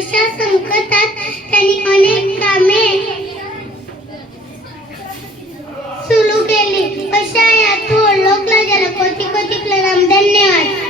अशा संकटात त्यांनी अनेक कामे सुरू केली. अशा या थोर लोकराजाला कोटी कोटी प्रणाम. धन्यवाद.